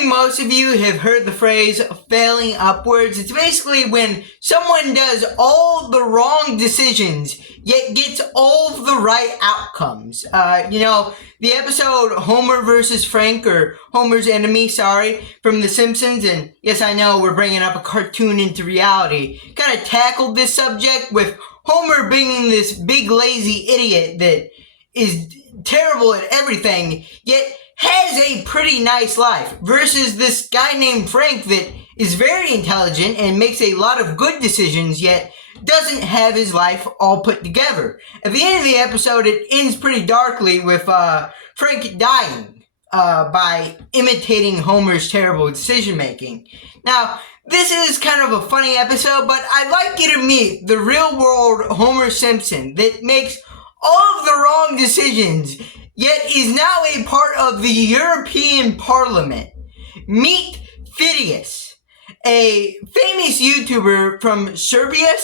assuming most of you have heard the phrase failing upwards. It's basically when someone does all the wrong decisions, yet gets all of the right outcomes. The episode Homer versus Frank, or Homer's enemy, from The Simpsons, and yes, I know we're bringing up a cartoon into reality, kind of tackled this subject with Homer being this big lazy idiot that is terrible at everything, yet has a pretty nice life, versus this guy named Frank that is very intelligent and makes a lot of good decisions, yet doesn't have his life all put together. At the end of the episode, it ends pretty darkly with Frank dying by imitating Homer's terrible decision making. Now, this is kind of a funny episode, but I'd like you to meet the real world Homer Simpson that makes all of the wrong decisions, yet is now a part of the European Parliament. Meet Fidias, a famous YouTuber from Serbia.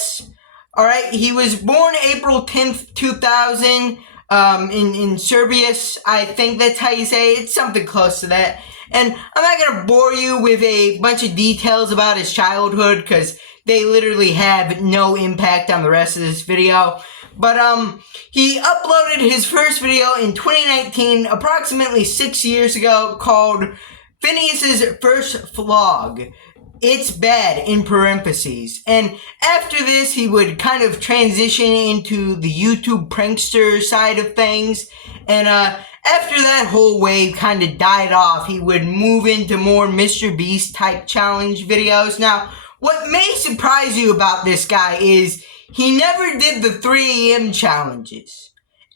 Alright, he was born April 10th, 2000, in Serbia. I think that's how you say it. It's something close to that. And I'm not going to bore you with a bunch of details about his childhood, because they literally have no impact on the rest of this video. But he uploaded his first video in 2019, approximately 6 years ago, called Phineas's First Vlog. It's bad, in parentheses. And after this, he would kind of transition into the YouTube prankster side of things. And after that whole wave kind of died off, he would move into more Mr. Beast type challenge videos. Now, what may surprise you about this guy is he never did the 3 a.m. challenges.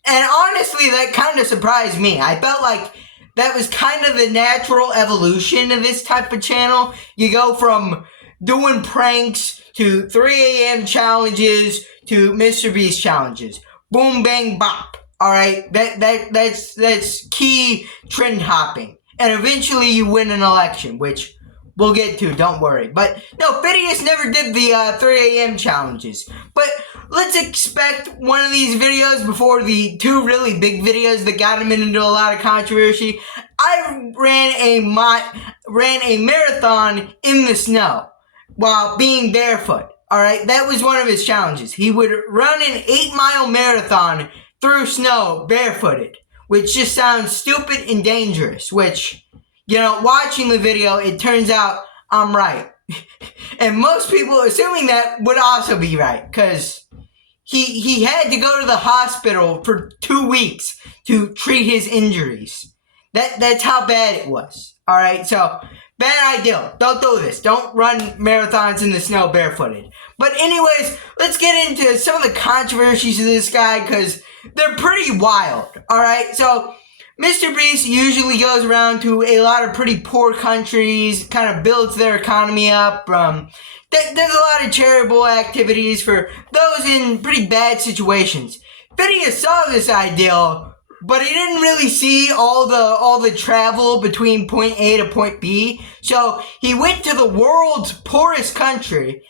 And honestly, that kind of surprised me. I felt like that was kind of the natural evolution of this type of channel. You go from doing pranks to 3 a.m. challenges to Mr. Beast challenges. Boom, bang, bop. Alright? That's key trend hopping. And eventually you win an election, which we'll get to, don't worry. But no, Fidias never did the 3 a.m. challenges. But let's expect one of these videos before the 2 really big videos that got him into a lot of controversy. I ran a marathon in the snow while being barefoot. Alright, that was one of his challenges. He would run an 8-mile marathon through snow barefooted, which just sounds stupid and dangerous, which, watching the video, it turns out I'm right. And most people assuming that would also be right, because he had to go to the hospital for 2 weeks to treat his injuries. That's how bad it was. Alright, so bad idea. Don't do this. Don't run marathons in the snow barefooted. But anyways, let's get into some of the controversies of this guy, because they're pretty wild. Alright, so Mr. Beast usually goes around to a lot of pretty poor countries, kind of builds their economy up. There's a lot of charitable activities for those in pretty bad situations. Phineas saw this idea, but he didn't really see all the travel between point A to point B. So he went to the world's poorest country.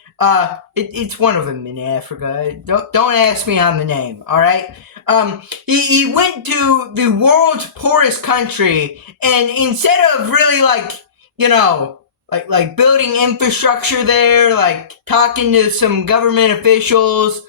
It's one of them in Africa. Don't ask me on the name, alright? He went to the world's poorest country, and instead of really like building infrastructure there, like talking to some government officials,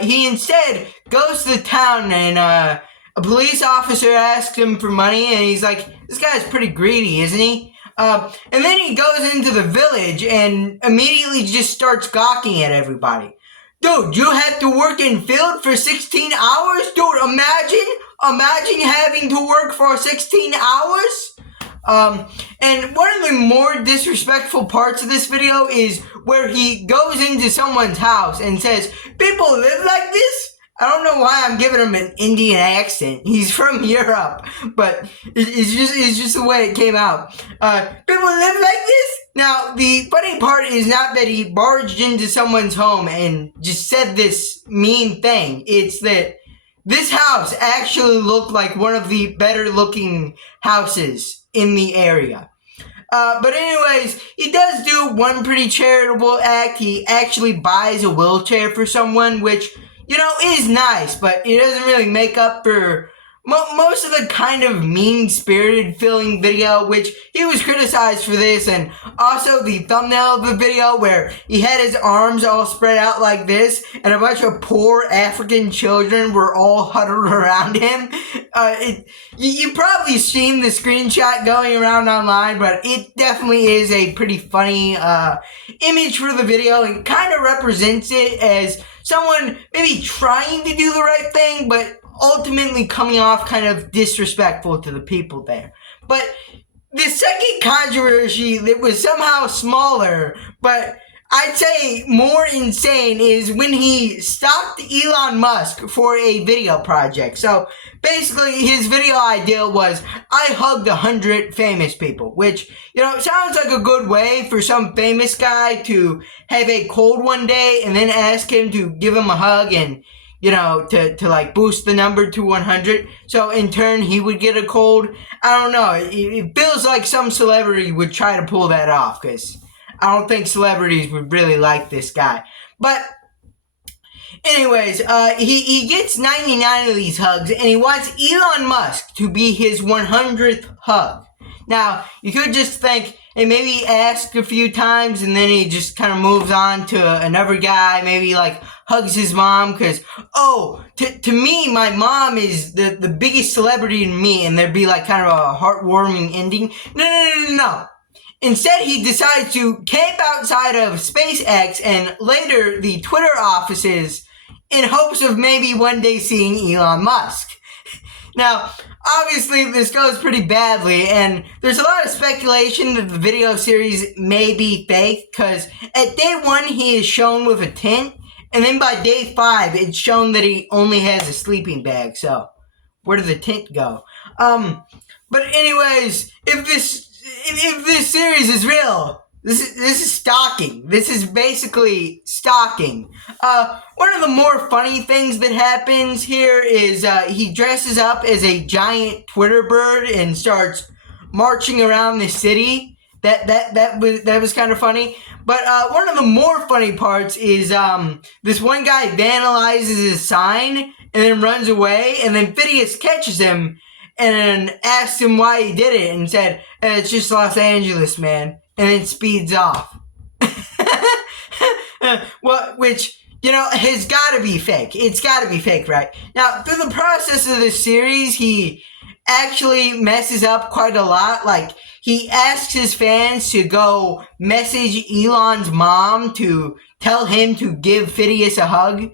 he instead goes to the town, and a police officer asks him for money, and he's like, this guy's pretty greedy, isn't he? And then he goes into the village and immediately just starts gawking at everybody. Dude, you have to work in field for 16 hours? Dude, imagine having to work for 16 hours? And one of the more disrespectful parts of this video is where he goes into someone's house and says, people live like this? I don't know why I'm giving him an Indian accent. He's from Europe, but it's just the way it came out. People live like this? Now, the funny part is not that he barged into someone's home and just said this mean thing. It's that this house actually looked like one of the better looking houses in the area. But anyways, he does do one pretty charitable act. He actually buys a wheelchair for someone, which, is nice, but it doesn't really make up for most of the kind of mean-spirited filling video, which he was criticized for this, and also the thumbnail of the video where he had his arms all spread out like this, and a bunch of poor African children were all huddled around him. You probably seen the screenshot going around online, but it definitely is a pretty funny image for the video, and kind of represents it as someone maybe trying to do the right thing, but ultimately coming off kind of disrespectful to the people there. But the second controversy that was somehow smaller, but I'd say more insane, is when he stopped Elon Musk for a video project. So basically his video idea was, I hugged 100 famous people, which, sounds like a good way for some famous guy to have a cold one day and then ask him to give him a hug and to like boost the number to 100. So in turn, he would get a cold. I don't know. It feels like some celebrity would try to pull that off, because I don't think celebrities would really like this guy. But anyways, he gets 99 of these hugs, and he wants Elon Musk to be his 100th hug. Now, you could just think, hey, maybe he asked a few times, and then he just kind of moves on to another guy, maybe like hugs his mom, because, to me, my mom is the biggest celebrity to me, and there'd be like kind of a heartwarming ending. No. Instead, he decides to camp outside of SpaceX and later the Twitter offices in hopes of maybe one day seeing Elon Musk. Now, obviously, this goes pretty badly, and there's a lot of speculation that the video series may be fake, because at day 1, he is shown with a tent, and then by day 5, it's shown that he only has a sleeping bag, so where did the tent go? But anyways, if this series is real, this is stalking. This is basically stalking. One of the more funny things that happens here is he dresses up as a giant Twitter bird and starts marching around the city. That was kind of funny. But one of the more funny parts is this one guy vandalizes his sign and then runs away, and then Fidias catches him and asks him why he did it, and said, it's just Los Angeles, man, and then speeds off. Which, has got to be fake. It's got to be fake, right? Now, through the process of this series, he actually messes up quite a lot. Like, he asks his fans to go message Elon's mom to tell him to give Fidias a hug,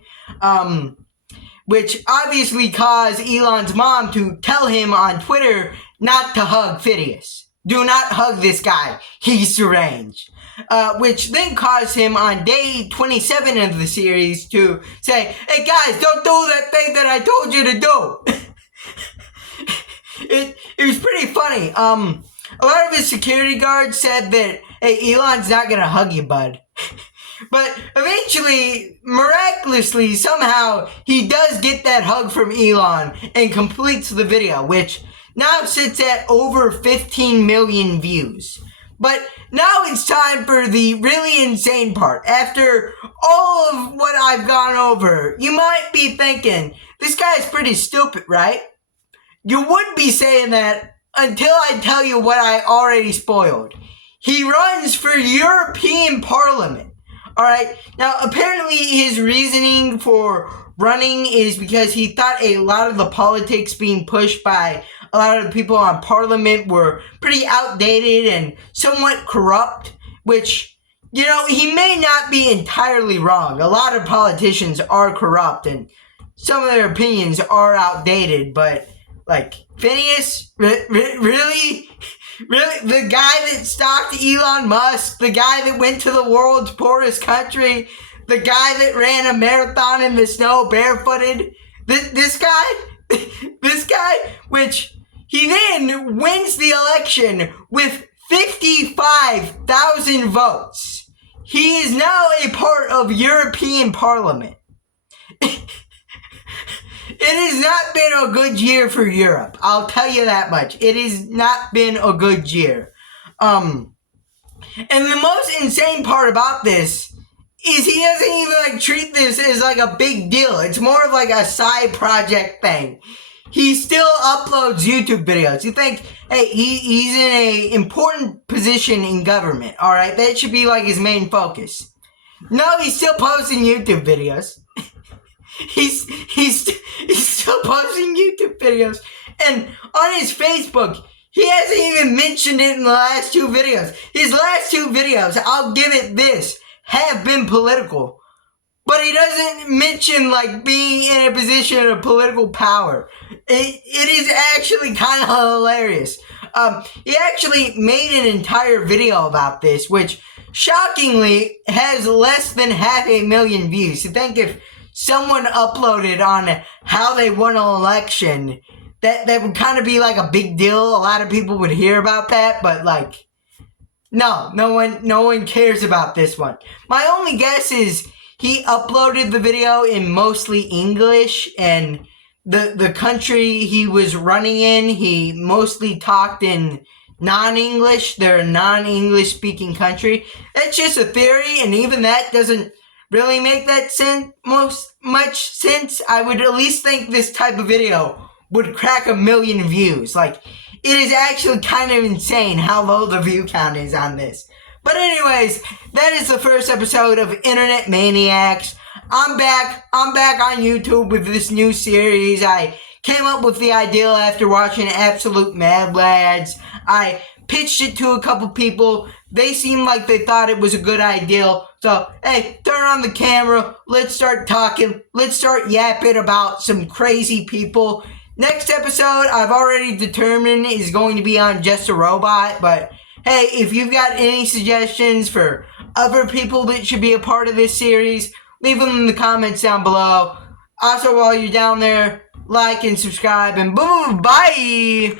which obviously caused Elon's mom to tell him on Twitter not to hug Fidias. Do not hug this guy. He's deranged. Which then caused him on day 27 of the series to say, hey guys, don't do that thing that I told you to do. It was pretty funny. A lot of his security guards said that, hey, Elon's not gonna hug you, bud. But eventually, miraculously, somehow, he does get that hug from Elon and completes the video, which now sits at over 15 million views. But now it's time for the really insane part. After all of what I've gone over, you might be thinking, this guy's pretty stupid, right? You would be saying that until I tell you what I already spoiled. He runs for European Parliament. Alright, now apparently his reasoning for running is because he thought a lot of the politics being pushed by a lot of the people on Parliament were pretty outdated and somewhat corrupt, which, he may not be entirely wrong. A lot of politicians are corrupt and some of their opinions are outdated, but, like, Phineas? Really? Really? The guy that stalked Elon Musk, the guy that went to the world's poorest country, the guy that ran a marathon in the snow barefooted, this guy, which he then wins the election with 55,000 votes. He is now a part of European Parliament. It has not been a good year for Europe. I'll tell you that much. It has not been a good year. And the most insane part about this is he doesn't even treat this as a big deal. It's more of a side project thing. he still uploads YouTube videos. You think, hey, he's in a important position in government, alright? That should be like his main focus. No, he's still posting YouTube videos. he's still posting YouTube videos. And on his Facebook, he hasn't even mentioned it in the last 2 videos. His last 2 videos, I'll give it this, have been political. But he doesn't mention, like, being in a position of political power. It is actually kind of hilarious. He actually made an entire video about this, which shockingly has less than 500,000 views. So think if someone uploaded on how they won an election, that would kind of be like a big deal. A lot of people would hear about that, but like, no one cares about this one. My only guess is he uploaded the video in mostly English, and the country he was running in, he mostly talked in non-English. They're a non-English speaking country. That's just a theory, and even that doesn't really make that much sense. I would at least think this type of video would crack 1 million views. Like, it is actually kind of insane how low the view count is on this. But anyways, that is the first episode of Internet Maniacs. I'm back on YouTube with this new series. I came up with the idea after watching Absolute Mad Lads. I pitched it to a couple people. They seemed like they thought it was a good idea. So, hey, turn on the camera. Let's start talking. Let's start yapping about some crazy people. Next episode, I've already determined, is going to be on Just a Robot. But, hey, if you've got any suggestions for other people that should be a part of this series, leave them in the comments down below. Also, while you're down there, like and subscribe, and boom, bye!